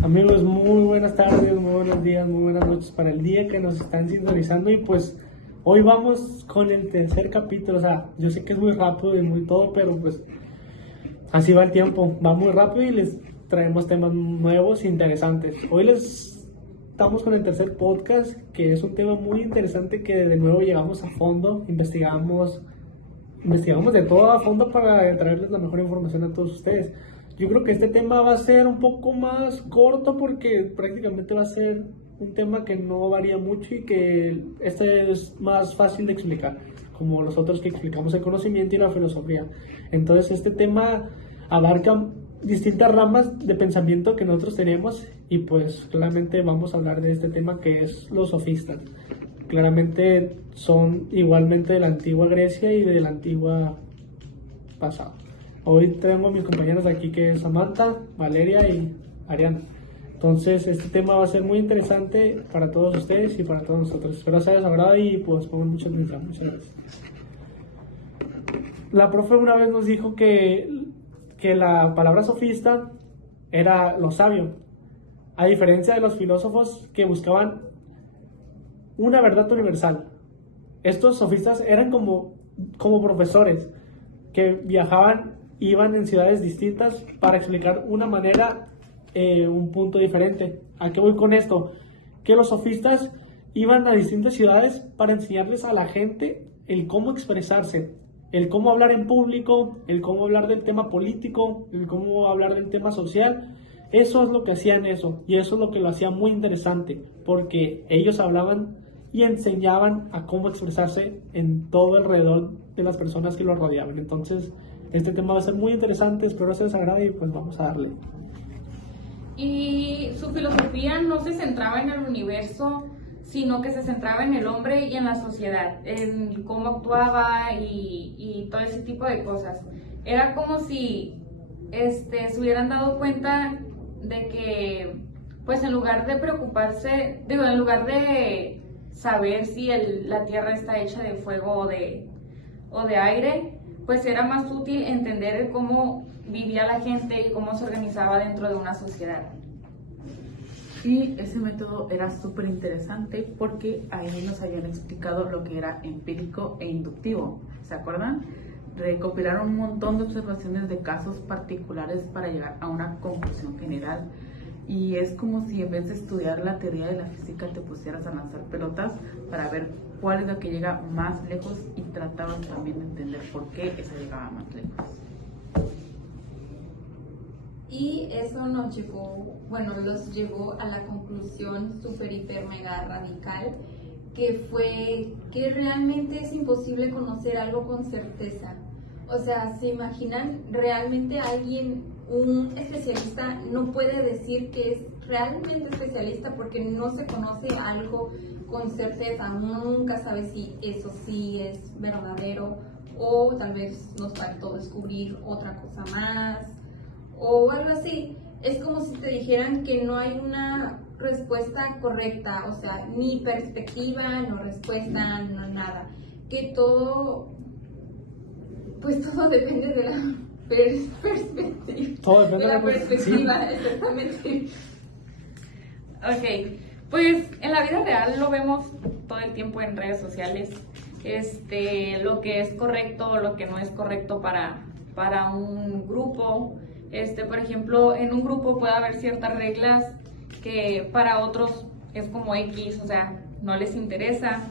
Amigos, muy buenas tardes, muy buenos días, muy buenas noches para el día que nos están sintonizando. Y pues hoy vamos con el tercer capítulo. O sea, yo sé que es muy rápido y muy todo, pero pues así va el tiempo, va muy rápido y les traemos temas nuevos e interesantes. Hoy les estamos con el tercer podcast, que es un tema muy interesante que de nuevo llegamos a fondo, investigamos de todo a fondo para traerles la mejor información a todos ustedes. Yo creo que este tema va a ser un poco más corto porque prácticamente va a ser un tema que no varía mucho y que este es más fácil de explicar, como los otros que explicamos el conocimiento y la filosofía. Entonces este tema abarca distintas ramas de pensamiento que nosotros tenemos y pues claramente vamos a hablar de este tema que es los sofistas. Claramente son igualmente de la antigua Grecia y de la antigua pasado. Hoy tengo a mis compañeros aquí que es Samantha, Valeria y Ariana. Entonces este tema va a ser muy interesante para todos ustedes y para todos nosotros. Espero sea de su agrado y pues pongan mucha atención. Muchas gracias. La profe una vez nos dijo que la palabra sofista era lo sabio, a diferencia de los filósofos que buscaban una verdad universal. Estos sofistas eran como profesores que viajaban, iban en ciudades distintas para explicar una manera, un punto diferente. ¿A qué voy con esto? Que los sofistas iban a distintas ciudades para enseñarles a la gente el cómo expresarse, el cómo hablar en público, el cómo hablar del tema político, el cómo hablar del tema social. Eso es lo que hacían eso, y eso es lo que lo hacía muy interesante, porque ellos hablaban y enseñaban a cómo expresarse en todo alrededor de las personas que lo rodeaban. Entonces, este tema va a ser muy interesante, espero se les agrade y pues vamos a darle. Y su filosofía no se centraba en el universo, sino que se centraba en el hombre y en la sociedad, en cómo actuaba y todo ese tipo de cosas. Era como si se hubieran dado cuenta de que, pues en lugar de preocuparse, en lugar de saber si la tierra está hecha de fuego o de aire, pues era más útil entender cómo vivía la gente y cómo se organizaba dentro de una sociedad. Y ese método era súper interesante porque ahí nos habían explicado lo que era empírico e inductivo, ¿se acuerdan? Recopilaron un montón de observaciones de casos particulares para llegar a una conclusión general. Y es como si en vez de estudiar la teoría de la física te pusieras a lanzar pelotas para ver cuál es la que llega más lejos y tratabas también de entender por qué esa llegaba más lejos. Y eso los llevó a la conclusión super, hiper, mega radical, que fue que realmente es imposible conocer algo con certeza. O sea, ¿se imaginan? Realmente un especialista no puede decir que es realmente especialista porque no se conoce algo con certeza. Uno nunca sabe si eso sí es verdadero o tal vez nos faltó descubrir otra cosa más o algo así. Es como si te dijeran que no hay una respuesta correcta, o sea, ni perspectiva, no respuesta, no nada. Que todo depende de la perspectiva. Todo depende de la perspectiva, sí. Exactamente. Ok, pues en la vida real lo vemos todo el tiempo en redes sociales, lo que es correcto, lo que no es correcto para un grupo. Por ejemplo, en un grupo puede haber ciertas reglas que para otros es como X, o sea, no les interesa.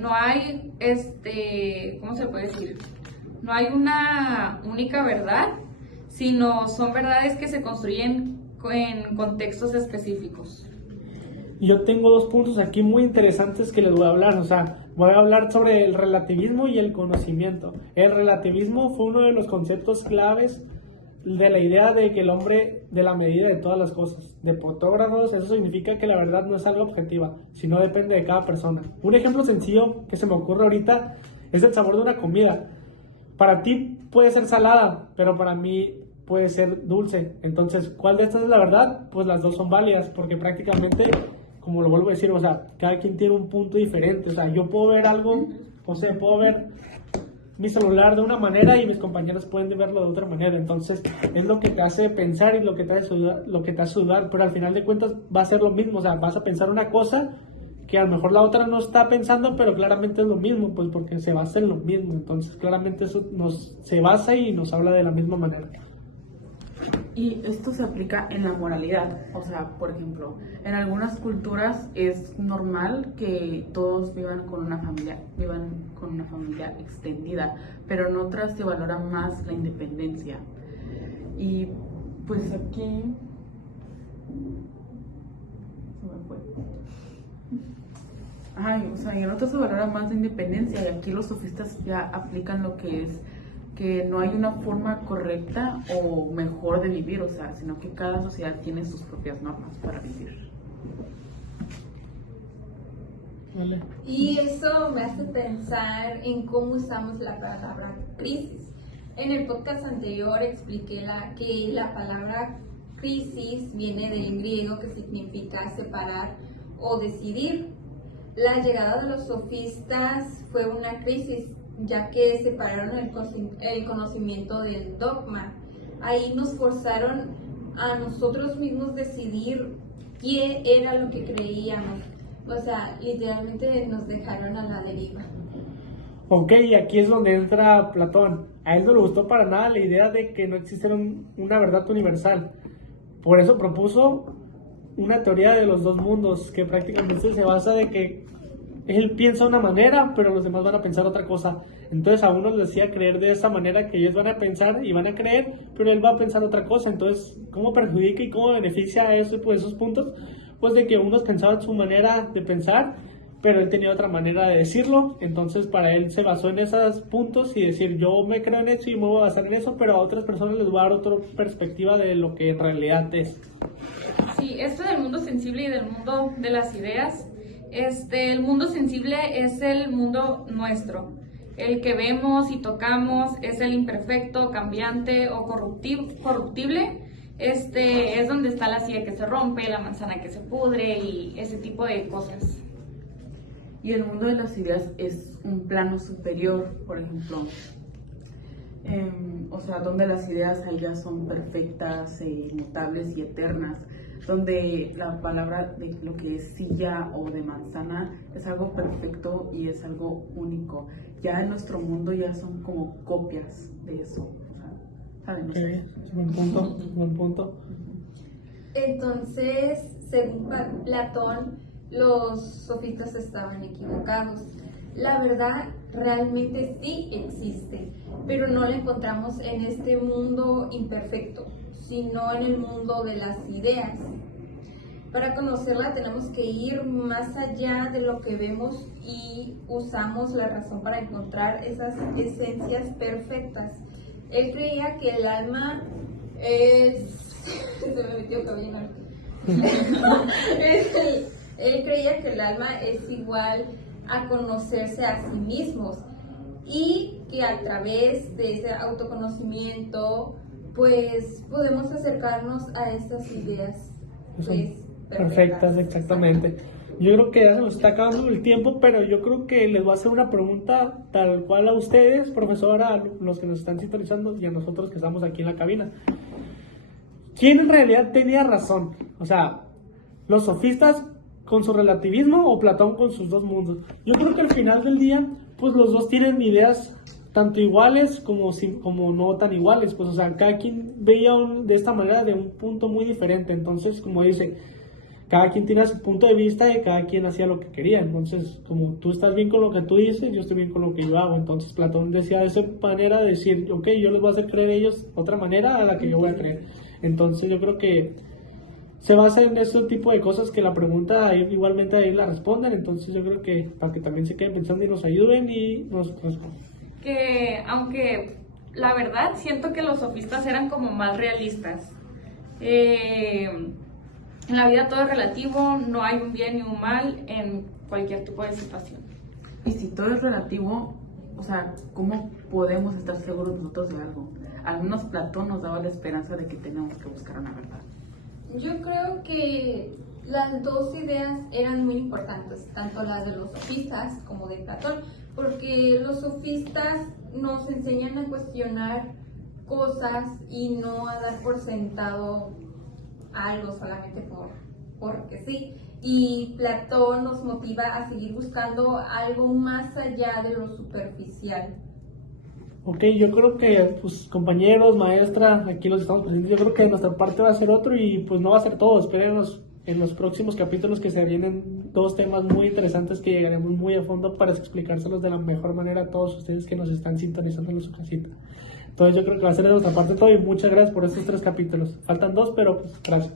No hay, ¿cómo se puede decir? No hay una única verdad, sino son verdades que se construyen en contextos específicos. Yo tengo dos puntos aquí muy interesantes que les voy a hablar. O sea, voy a hablar sobre el relativismo y el conocimiento. El relativismo fue uno de los conceptos claves de la idea de que el hombre de la medida de todas las cosas. De Protágoras, eso significa que la verdad no es algo objetiva, sino depende de cada persona. Un ejemplo sencillo que se me ocurre ahorita es el sabor de una comida. Para ti puede ser salada, pero para mí puede ser dulce. Entonces, ¿cuál de estas es la verdad? Pues las dos son válidas, porque prácticamente, como lo vuelvo a decir, o sea, cada quien tiene un punto diferente. O sea, yo puedo ver algo, o sea, puedo ver mi celular de una manera y mis compañeros pueden verlo de otra manera. Entonces es lo que te hace pensar y lo que te hace dudar, pero al final de cuentas va a ser lo mismo. O sea, vas a pensar una cosa que a lo mejor la otra no está pensando, pero claramente es lo mismo, pues porque se basa en lo mismo. Entonces claramente eso se basa y nos habla de la misma manera. Y esto se aplica en la moralidad. O sea, por ejemplo, en algunas culturas es normal que todos vivan con una familia extendida, pero en otras se valora más la independencia. Y pues aquí se me fue. Ay, o sea, y en otras se valora más la independencia, y aquí los sofistas ya aplican lo que es que no hay una forma correcta o mejor de vivir, o sea, sino que cada sociedad tiene sus propias normas para vivir. Vale. Y eso me hace pensar en cómo usamos la palabra crisis. En el podcast anterior expliqué que la palabra crisis viene del griego, que significa separar o decidir. La llegada de los sofistas fue una crisis, ya que separaron el conocimiento del dogma. Ahí nos forzaron a nosotros mismos decidir qué era lo que creíamos. O sea, literalmente nos dejaron a la deriva. Ok, y aquí es donde entra Platón. A él no le gustó para nada la idea de que no existiera una verdad universal. Por eso propuso una teoría de los dos mundos, que prácticamente se basa de que él piensa una manera, pero los demás van a pensar otra cosa. Entonces a unos les decía creer de esa manera que ellos van a pensar y van a creer, pero él va a pensar otra cosa. Entonces, ¿cómo perjudica y cómo beneficia a eso, pues, esos puntos? Pues de que unos pensaban su manera de pensar, pero él tenía otra manera de decirlo. Entonces para él se basó en esos puntos y decir, yo me creo en eso y me voy a basar en eso, pero a otras personas les voy a dar otra perspectiva de lo que en realidad es. Sí, esto del mundo sensible y del mundo de las ideas, el mundo sensible es el mundo nuestro. El que vemos y tocamos es el imperfecto, cambiante o corruptible. Es donde está la silla que se rompe, la manzana que se pudre y ese tipo de cosas. Y el mundo de las ideas es un plano superior, por ejemplo. O sea, donde las ideas allá son perfectas, inmutables y eternas, donde la palabra de lo que es silla o de manzana es algo perfecto y es algo único. Ya en nuestro mundo ya son como copias de eso, ¿saben? Okay. Buen punto. Entonces, según Platón, los sofistas estaban equivocados. La verdad realmente sí existe, pero no la encontramos en este mundo imperfecto, sino en el mundo de las ideas. Para conocerla tenemos que ir más allá de lo que vemos y usamos la razón para encontrar esas esencias perfectas. Él creía que el alma es... Se me metió cabello. Él creía que el alma es igual a conocerse a sí mismos y que a través de ese autoconocimiento pues podemos acercarnos a estas ideas pues, perfectas, exactamente. Yo creo que ya se nos está acabando el tiempo, pero yo creo que les voy a hacer una pregunta tal cual a ustedes, profesora, a los que nos están sintonizando y a nosotros que estamos aquí en la cabina. ¿Quién en realidad tenía razón? O sea, ¿los sofistas con su relativismo o Platón con sus dos mundos? Yo creo que al final del día, pues los dos tienen ideas tanto iguales como no tan iguales, pues o sea, cada quien veía de esta manera de un punto muy diferente. Entonces, como dice, cada quien tiene su punto de vista y cada quien hacía lo que quería. Entonces, como tú estás bien con lo que tú dices, yo estoy bien con lo que yo hago. Entonces Platón decía de esa manera, de decir, ok, yo les voy a hacer creer a ellos otra manera a la que yo voy a creer. Entonces yo creo que se basa en ese tipo de cosas que la pregunta igualmente ahí la responden. Entonces yo creo que para que también se queden pensando y nos ayuden y nos respondan. Que aunque la verdad siento que los sofistas eran como más realistas. En la vida todo es relativo, no hay un bien ni un mal en cualquier tipo de situación. Y si todo es relativo, o sea, ¿cómo podemos estar seguros nosotros de algo? Al menos Platón nos daba la esperanza de que tenemos que buscar una verdad. Yo creo que las dos ideas eran muy importantes, tanto la de los sofistas como de Platón, porque los sofistas nos enseñan a cuestionar cosas y no a dar por sentado algo solamente porque sí. Y Platón nos motiva a seguir buscando algo más allá de lo superficial. Ok, yo creo que, pues, compañeros, maestra, aquí los estamos presentes, yo creo que de nuestra parte va a ser otro y pues no va a ser todo, espérenos en los próximos capítulos que se vienen 2 temas muy interesantes que llegaremos muy a fondo para explicárselos de la mejor manera a todos ustedes que nos están sintonizando en su casita. Entonces yo creo que va a ser de nuestra parte todo y muchas gracias por estos 3 capítulos. Faltan 2, pero pues gracias.